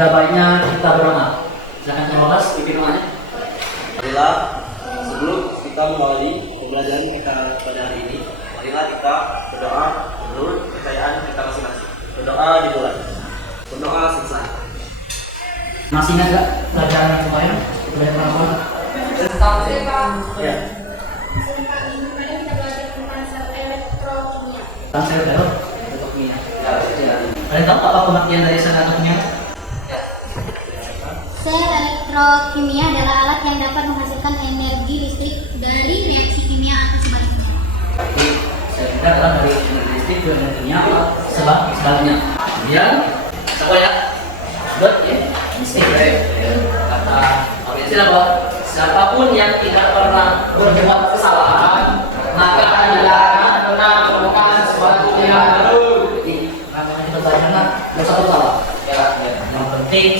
ada baiknya kita berdoa. Silakan Carlos pimpin doanya. Marilah sebelum kita memulai pembelajaran kita pada hari ini, marilah kita berdoa menurut kepercayaan kita masing-masing. Berdoa dimulai. Berdoa selesai. Masih ingat nggak pelajaran yang kemarin? Pelajaran apa? Ya. Tentang sel elektrokimia. Kalian tahu apa pengertian dari sel elektrokimia? Sel elektrokimia adalah alat yang dapat menghasilkan energi listrik dari reaksi kimia atau sebaliknya. Jadi sel kita adalah dari energi listrik ke energi kimia atau sebaliknya. Kemudian apa ya? Buat ya, listrik kata orientasi apa? Siapapun yang tidak pernah berbuat kesalahan maka adalah pernah melakukan sesuatu yang baru. Jadi namanya kita belajar nggak satu salah. Ya, yang penting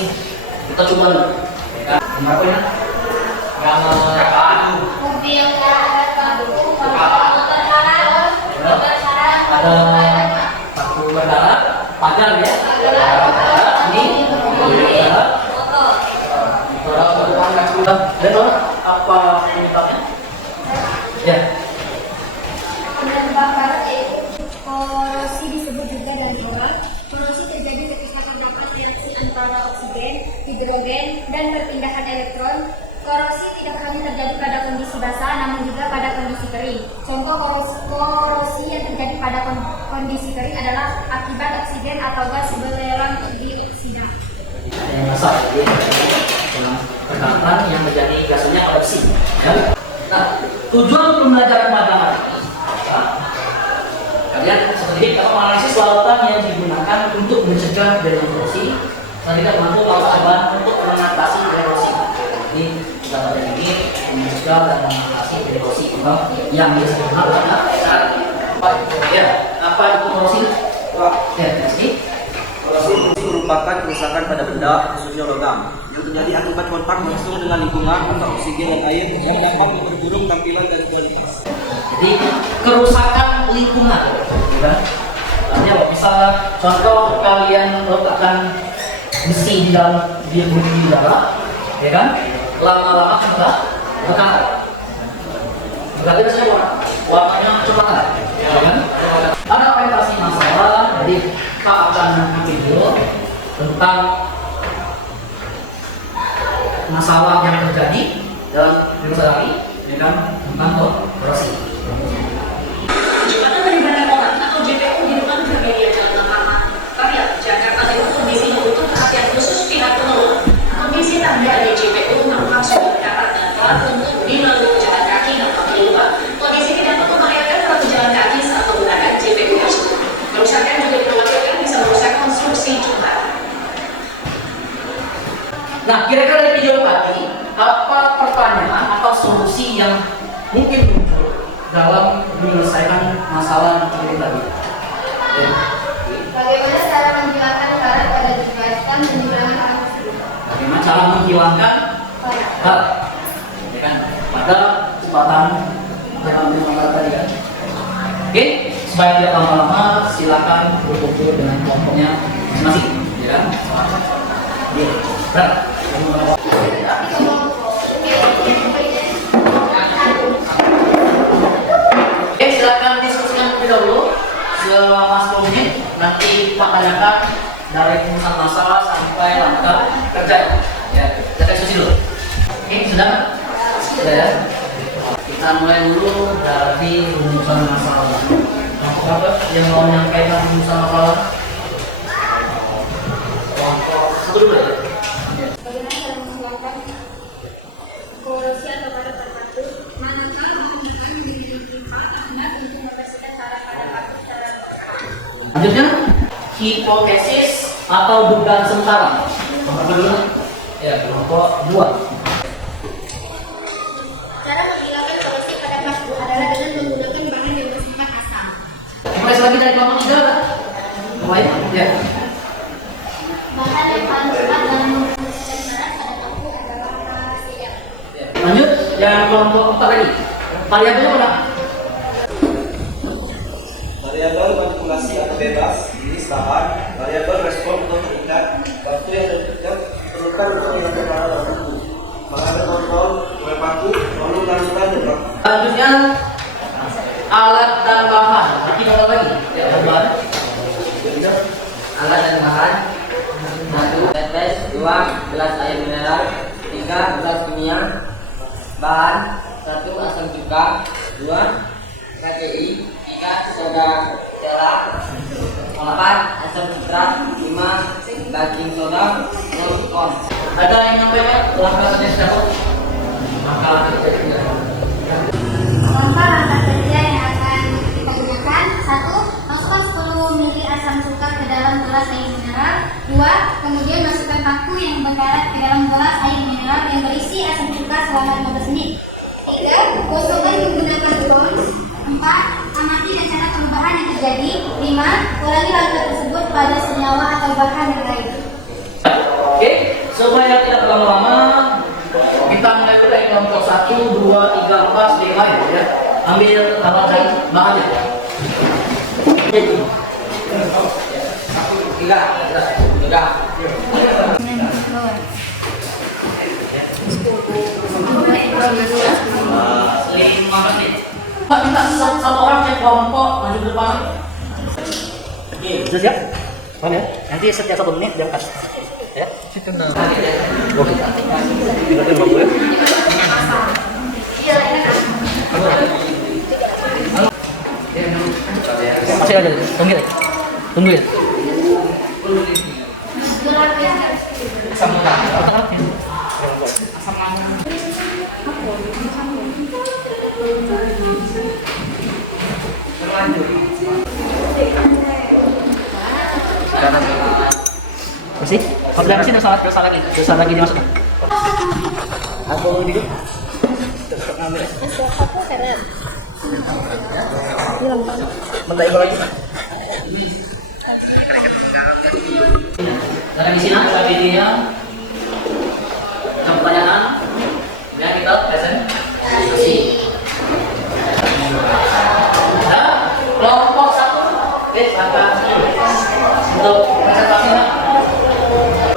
kita coba dulu. Ya, kenapa ya? Yang Mobil ada satu berdarah, pagar ya. Ini dan apa penyebabnya? Ya. Penyebab korosi disebut juga dari oral. Korosi terjadi ketika terdapat reaksi antara oksigen, hidrogen, dan perpindahan elektron. Korosi tidak hanya terjadi pada kondisi basah, namun juga pada kondisi kering. Contoh korosi yang terjadi pada kondisi kering adalah akibat oksigen atau gas belerang dioksida. Yang basah, jadi pergerakan yang menjadi gasnya koreksi. Ya. Nah, tujuan pembelajaran magang apa? Kalian seperti kalau analisis lautan yang digunakan untuk mencegah erosi, tadi kan mampu melakukan untuk mengatasi erosi. Jadi kita pada ini mencegah dan mengatasi erosi yang disebut ya, apa itu erosi? Ya, ini Korosi merupakan kerusakan pada benda, khususnya logam, yang terjadi akibat kontak langsung dengan lingkungan atau oksigen dan air yang dapat memperburuk tampilan dan kualitas. Jadi kerusakan lingkungan, ya. Artinya kalau misalnya contoh kalian letakkan besi di dalam di dalam, ya kan? Lama-lama sudah bekal. Bekal itu biasanya warnanya coklat, ya kan? Ada orientasi masalah, jadi kita akan video tentang masalah yang terjadi dalam jurusan hari, ya kan? Tentang korosi. Jembatan Penyeberangan Orang atau JPO di depan Gramedia Jalan Utama, Karya, Jakarta Timur kondisinya butuh perhatian khusus pihak pengelola. Kondisi tangga di JPO nampak sudah karat dan telah untuk dilalui pejalan kaki dan kaki lupa. Kondisi tidak perlu membahayakan para pejalan kaki saat menggunakan JPO tersebut. Kerusakan juga dikhawatirkan bisa merusak konstruksi jembatan. Nah, kira-kira dari video tadi, apa pertanyaan atau solusi yang mungkin muncul dalam menyelesaikan masalah ini tadi? Ya. Bagaimana cara menghilangkan karat pada jembatan penyeberangan orang tersebut? Bagaimana cara menghilangkan karat? Ya kan? Pada kesempatan dalam jembatan tadi kan? Oke, supaya tidak lama-lama, silakan berkumpul dengan kelompoknya masing-masing, ya kan? Oke, berat. Oke, silakan diskusikan terlebih dahulu selama 10 menit. Nanti kita tanyakan dari rumusan masalah sampai langkah kerja. Ya, kita diskusi dulu. Oke, sudah? Sudah ya? Kita mulai dulu dari rumusan masalah. Kelompok yang mau menyampaikan rumusan masalah? Kelompok satu dulu ya? Bagaimana cara menghilangkan korosi atau karat tertentu? Manakah bahan-bahan yang memiliki akibat untuk membersihkan karat pada batu secara bertahap? Lanjutnya, hipotesis atau dugaan sementara. Kelompok dulu. Ya, kelompok 2. Cara menghilangkan korosi pada batu adalah dengan menggunakan bahan yang bersifat asam. Mulai lagi dari kelompok 3 kan? Mulai? Ya. Bahan yang paling cepat dalam membersihkan karat pada batu adalah pasir. Lanjut, yang kelompok 4 lagi. Variabelnya mana? Variabel manipulasi atau bebas, jenis bahan, variabel respon atau terikat, waktu yang terdekat dianjurkan untuk dilakukan dalam buku. Mengambil kontrol, mulai paku, lalu melanjutkan dengan Selanjutnya alat dan bahan. Berarti nomor lagi. Ya, bahan. Alat dan bahan: 1 tetes, 2 gelas air mineral, 3 gelas kimia. Bahan: 1 asam cuka, 2 KCI, 3 soda cera, 4 asam citrat, 5 baking soda, 0 kon. Ada yang nyampaikan langkah tes dapat? Maka Langkah kerja yang akan kita gunakan: 1. Masukkan 10 ml asam cuka ke dalam gelas air mineral. 2. Kemudian masukkan paku yang berkarat ke dalam gelas air mineral yang berisi asam cuka selama 15 menit. 3. Gosokkan menggunakan spons. 4. Amati dan cara perubahan yang terjadi. 5. Ulangi langkah tersebut pada senyawa atau bahan yang lain. Oke, supaya tidak terlalu lama, kita mulai dulu dari kelompok 1, 2, 3, 4, 5 ya. Ambil alat lain, bahannya. 3 5 menit. Pak, minta satu orang cek kelompok maju ke depan. Oke, sudah siap? Paham ya? Nanti setiap 1 menit diangkat. Ya. Oke. Masih aja, tunggu ya. Tunggu ya. Asam masih? Kalau dari sini dosa lagi dimasukkan. Aku mau duduk. Bentar ibu lagi. Karena di sini ada videonya. Yang pertanyaan, ya kita presentasi. Nah, kelompok 1, silakan untuk presentasinya.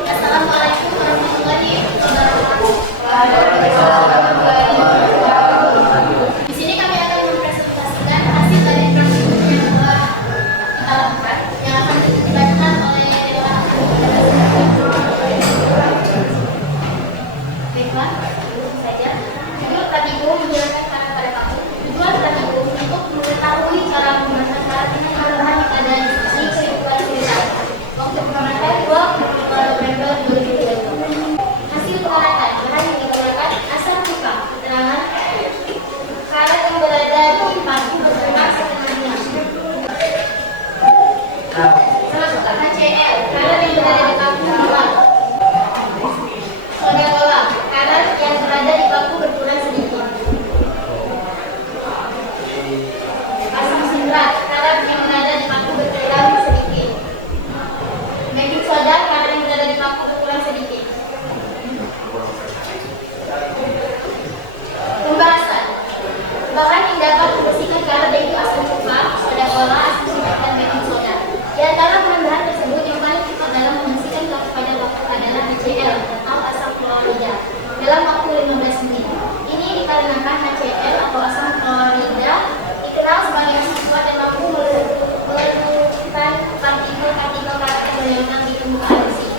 Assalamualaikum warahmatullahi wabarakatuh. Di sini kami akan mempresentasikan hasil dari praktikum yang telah kita lakukan, yang akan dibacakan oleh baiklah, langsung saja. Judul praktikum menjelaskan cara pada paku. Tujuan praktikum untuk mengetahui cara memasak saat dengan bahan yang ada di sini kehidupan kita. Waktu pemanasan 2 November 2020. Hasil pengamatan bahan yang digunakan: asam cuka. Keterangan: karet yang berada di paku bergerak setengahnya. HCl, karet yang berada di paku berkurang. Soda cola, karet yang berada di paku berkurang sedikit. Asam sitrat, karet yang berada di paku berkurang sedikit. Baking soda, karet yang berada di paku berkurang sedikit. Pembahasan: bahan yang dapat membersihkan karet yaitu asam cuka, soda cola, asam sitrat, dan baking soda. Di antara bahan-bahan tersebut yang paling cepat dalam membersihkan karet pada waktu adalah HCl atau asam klorida dalam waktu 15 menit. Ini dikarenakan HCl atau asam klorida dikenal sebagai asam kuat dan mampu meledukkan partikel-partikel karet yang berlelehan di permukaan besi.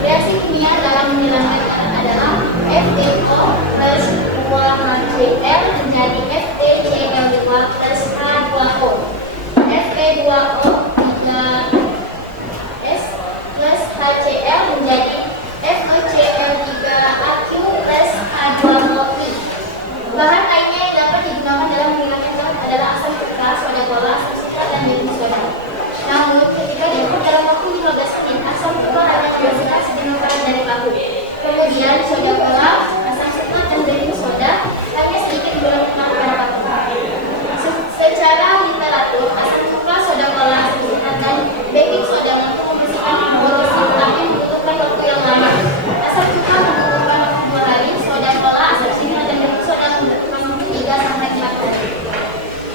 Reaksi kimia dalam menghilangkan karet adalah FeO plus 2HCl menjadi FeCl2 plus H2O. Fe2O 3S plus HCl menjadi FeCl3Aq plus H2OI. Bahan lainnya yang dapat digunakan dalam menghilangkan karet adalah asam cuka, soda cola, asam sitrat, dan baking soda. Namun, ketika diukur dalam waktu 15 menit, asam cuka hanya membersihkan setengah karet dari paku. Kemudian, soda cola, asam sitrat, dan baking soda hanya sedikit berlebihan pada paku. Secara literatur, asam cuka, soda cola, asam sitrat, dan baking soda mampu membersihkan pemborosan, tetapi membutuhkan waktu yang lama. Asam cuka membutuhkan waktu 2 hari, soda cola, asam sitrat, dan baking soda membutuhkan waktu 3 sampai 4 hari.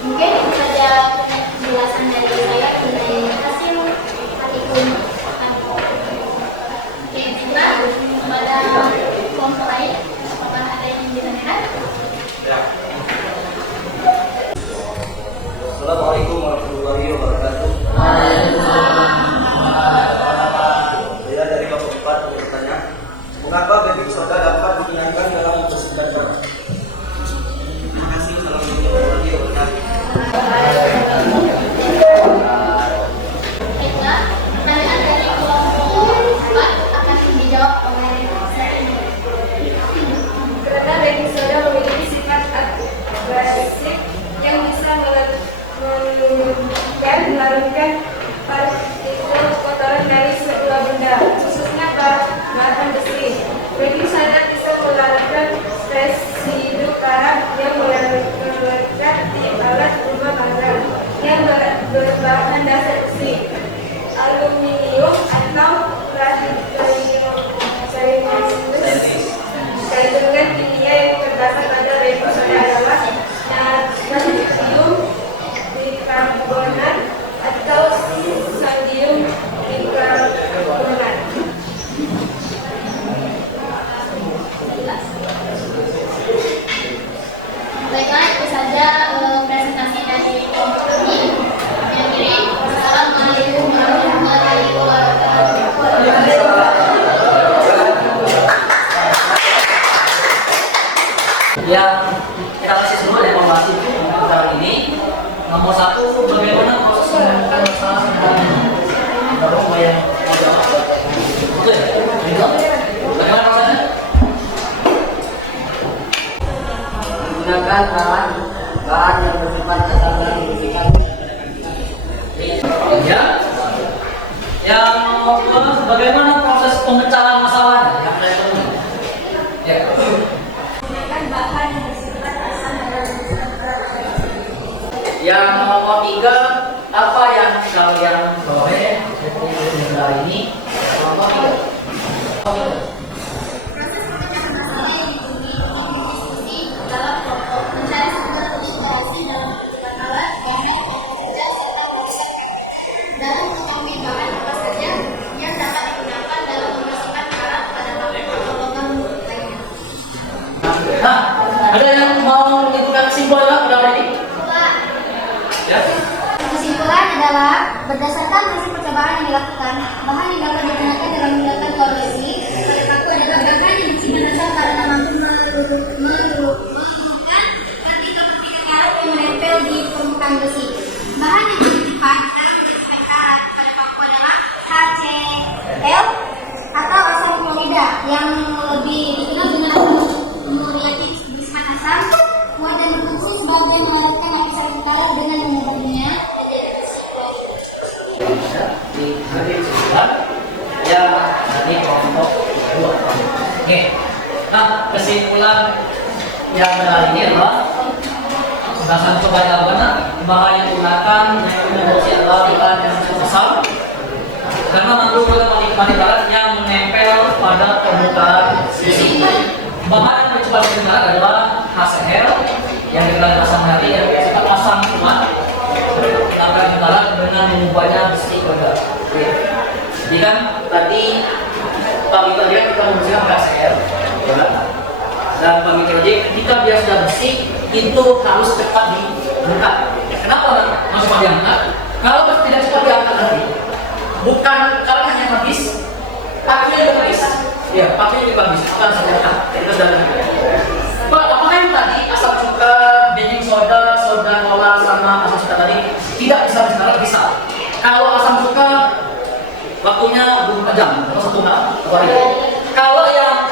Mungkin itu saja Baiklah, itu saja presentasi dari kelompok kami. Yang kiri, Assalamualaikum warahmatullahi wabarakatuh. Yang kita kasih semua dari pembahasan itu untuk kali ini. Nomor 1, bagaimana proses menemukan masalah dan yang oke, bagaimana prosesnya? Menggunakan bahan yang bersifat dasar dan memberikan Ya. Yang kedua, bagaimana proses pemecahan masalahnya? Yang saya temui. Ya. Menggunakan bahan yang bersifat asam dan Yang nomor 3, apa yang kalian peroleh dari ini? Nomor 3. proses pemecahan masalah yang diskusi dalam kelompok, mencari sumber inspirasi dalam penggunaan alat, bahan, dan serta proses dalam mengetahui bahan apa saja yang dapat digunakan dalam memasukkan alat pada bahan atau logam lainnya. Nah, ada yang mau menyimpulkan kesimpulan dari ini? Ya. Kesimpulan adalah berdasarkan hasil percobaan yang dilakukan, bahan yang dapat digunakan dalam meningkatkan korosi pada paku adalah bahan yang disimpan asal karena mampu meluluhkan partikel-partikel karat yang menempel di permukaan besi. Bahan yang disimpan dalam menjadikan karat pada paku adalah HCl atau asam klorida yang lebih dikenal dengan asam muriatik bersifat asam kuat dan berfungsi sebagai melarutkan lapisan karat dengan mengubahnya menjadi besi klorida. Di hari kesimpulan yang dari kelompok 2. Oke. Nah, kesimpulan yang dari ini adalah berdasarkan coba jawabannya, bahan yang digunakan memproduksi adalah bahan yang besar karena mengandung partikel yang menempel pada permukaan besi. Bahan yang mencoba digunakan adalah HCl yang dikenal asam hari yang bersifat asam kuat akan digunakan dengan mengubahnya besi klorida. Jadi kan tadi pagi kita menggunakan HCl, dan pagi ketika dia sudah bersih itu harus cepat diangkat. Kenapa masuk diangkat? Kalau tidak cepat diangkat nanti, bukan kalau hanya habis, pakunya juga habis. Ya, pakunya juga habis. Akan diangkat. Itu sudah. Apakah yang tadi asam cuka, baking soda, soda cola sama asam cuka tadi tidak bisa disenar? Bisa. Kalau asam cuka waktunya 24 jam atau 1 hari. Kalau yang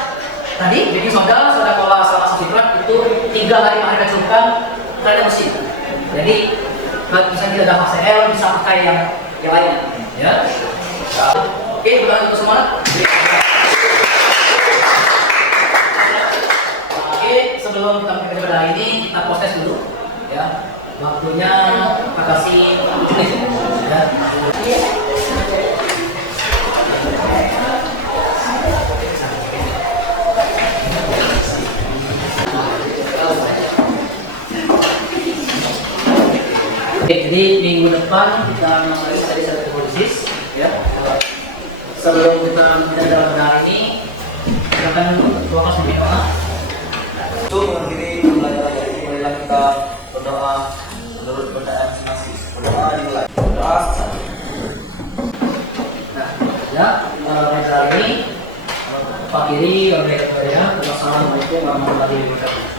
tadi baking soda, soda cola sama asam citrat itu 3 hari pakai kecilkan terhadap mesin. Jadi bisa tidak ada HCl bisa pakai yang lainnya. Ya. Oke, udah itu semua. Sebelum kita mulai pada ini kita proses dulu ya, waktunya kita kasih menit ya. Oke, jadi minggu depan kita mulai dari satu hipotezis ya. Sebelum kita dalam pada ini kita akan dua kelas berdoa. Untuk mengakhiri pembelajaran dari ini, marilah kita berdoa menurut bacaan masing-masing. Berdoa dimulai. Berdoa satu. Nah, ya, pada hari ini Pak Kiri, Assalamualaikum warahmatullahi wabarakatuh.